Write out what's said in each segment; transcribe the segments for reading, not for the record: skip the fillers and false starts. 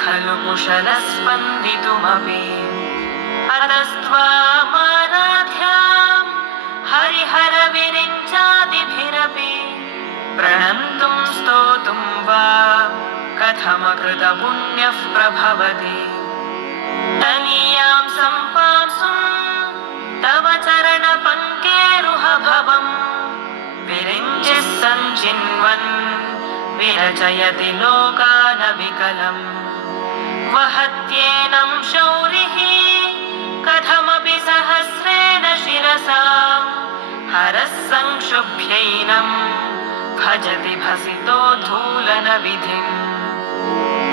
खलु कुशलस्पन्दितुमपि अतस्त्वामाराध्यां हरिहरविरिञ्चादिभिरपि प्रणन्तुं स्तोतुं वा कथमकृतपुण्यः प्रभवति। तनीयां सम्पांसुं तव चरणपङ्केरुहभवम् विरिञ्चिः सञ्चिन्वन् विरचयति लोकानविकलम्। वहत्येनं शौरिः कथमपि सहस्रेण शिरसा हरः संक्षुभ्यैनं भजति भसितोद्धूलनविधिम्।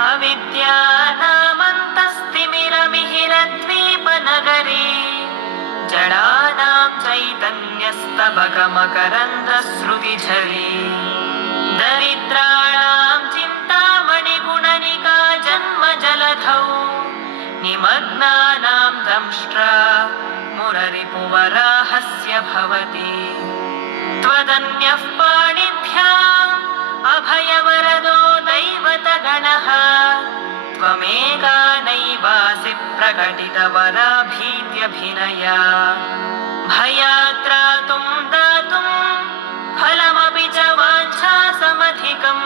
अविद्यानामन्तस्तिमिरमिहिरद्वीपनगरे जडानां चैतन्यस्तबकमकरन्दश्रुतिझरी दरिद्राणां चिन्तामणिगुणनिका जन्मजलधौ निमग्नानां दंष्ट्रा मुररिपुवराहस्य भवति। त्वदन्यः पाणिभ्याम् अभयवरदो दैवतगणः त्वमेका नैवासि प्रकटितवराभीत्यभिनया। भयात्रातुं दातुं फलमपि च वाञ्छासमधिकम्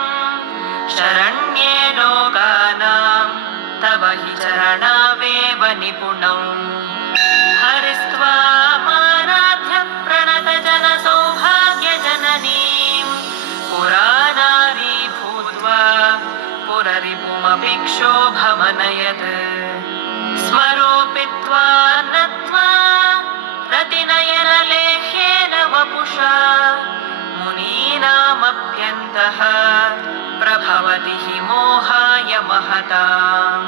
शरण्ये लोकानां तव हि चरणावेव निपुणौ। हरिस्त्वामाराध्य प्रणतजनसौभाग्यजननीं पुराणारी भूत्वा पुररिपुमपि क्षोभमनयत्। स्मरोऽपि त्वा नत्वा रतिनयनलेह्येन वपुषा मुनीनामप्यन्तः प्रभवति हि मोहाय महताम्।